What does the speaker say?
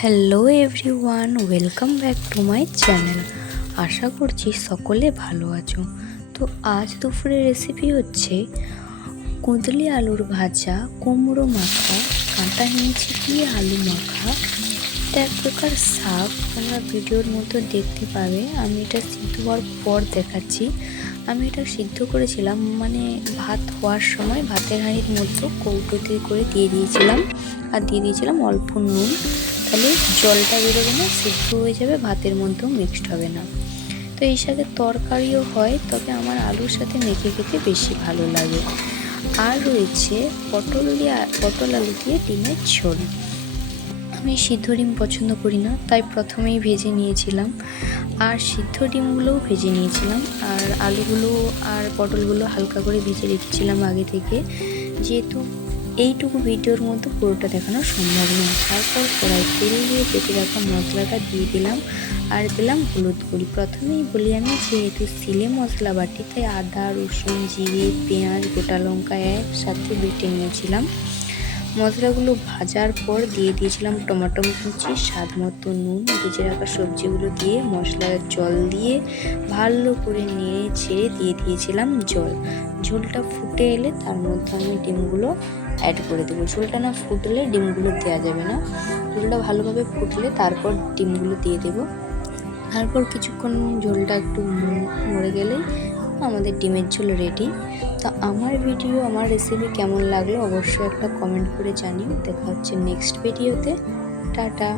Hello everyone, welcome back to my channel. আশা করছি সকলে ভালো আছো। তো আজ দুপুরের রেসিপি হচ্ছে কুঁদলি আলুর ভাজা, কুমড়ো মাখা, কাঁটা নিয়েছি দিয়ে আলু মাখা। এটা এক প্রকার শাক, তোমরা ভিডিওর মধ্যে দেখতে পাবে। আমি এটা সিদ্ধ হওয়ার পর দেখাচ্ছি। আমি এটা সিদ্ধ করেছিলাম, মানে ভাত হওয়ার সময় ভাতের হাঁড়ির মধ্যে কৌটোতে করে দিয়ে দিয়েছিলাম, আর দিয়ে দিয়েছিলাম অল্প নুন। তাহলে জলটা বেরোবে না, সিদ্ধ হয়ে যাবে, ভাতের মধ্যেও মিক্সড হবে না। তো এই শাকের তরকারিও হয়, তবে আমার আলুর সাথে মেখে খেতে বেশি ভালো লাগে। আর রয়েছে পটল আলু দিয়ে ডিমের ঝোল। আমি সিদ্ধ ডিম পছন্দ করি না, তাই প্রথমেই ভেজে নিয়েছিলাম, আর সিদ্ধ ডিমগুলোও ভেজে নিয়েছিলাম, আর আলুগুলো আর পটলগুলো হালকা করে ভেজে রেখেছিলাম আগে থেকে, যেহেতু এইটুকু ভিডিওর মধ্যে পুরোটা দেখানো সম্ভব নয়। তারপর কড়াই তেল দিয়ে কেটে রাখা মশলাটা দিয়ে দিলাম, আর দিলাম হলুদ গুঁড়ি। প্রথমেই বলি, আমি যেহেতু সিলে মশলা বাটি, তাই আদা, রসুন, জিরে, পেঁয়াজ, গোটা লঙ্কা একসাথে বেটে নিয়েছিলাম। মশলাগুলো ভাজার পর দিয়ে দিয়েছিলাম টমেটো কুচি, স্বাদ মতো নুন, ভেজে রাখা সবজিগুলো দিয়ে মশলার জল দিয়ে ভালো করে নেড়ে ছেড়ে দিয়ে দিয়েছিলাম জল। ঝোলটা ফুটে এলে তার মধ্যে আমি ডিমগুলো অ্যাড করে দেবো। ঝোলটা না ফুটলে ডিমগুলো দেওয়া যাবে না, ঝোলটা ভালোভাবে ফুটলে তারপর ডিমগুলো দিয়ে দেবো। তারপর কিছুক্ষণ ঝোলটা একটু মরে গেলেই আমাদের ডিমের ঝোল রেডি। তো আমার ভিডিও, আমার রেসিপি কেমন লাগলো অবশ্যই একটা কমেন্ট করে জানিও। দেখা হচ্ছে নেক্সট ভিডিওতে। টাটা।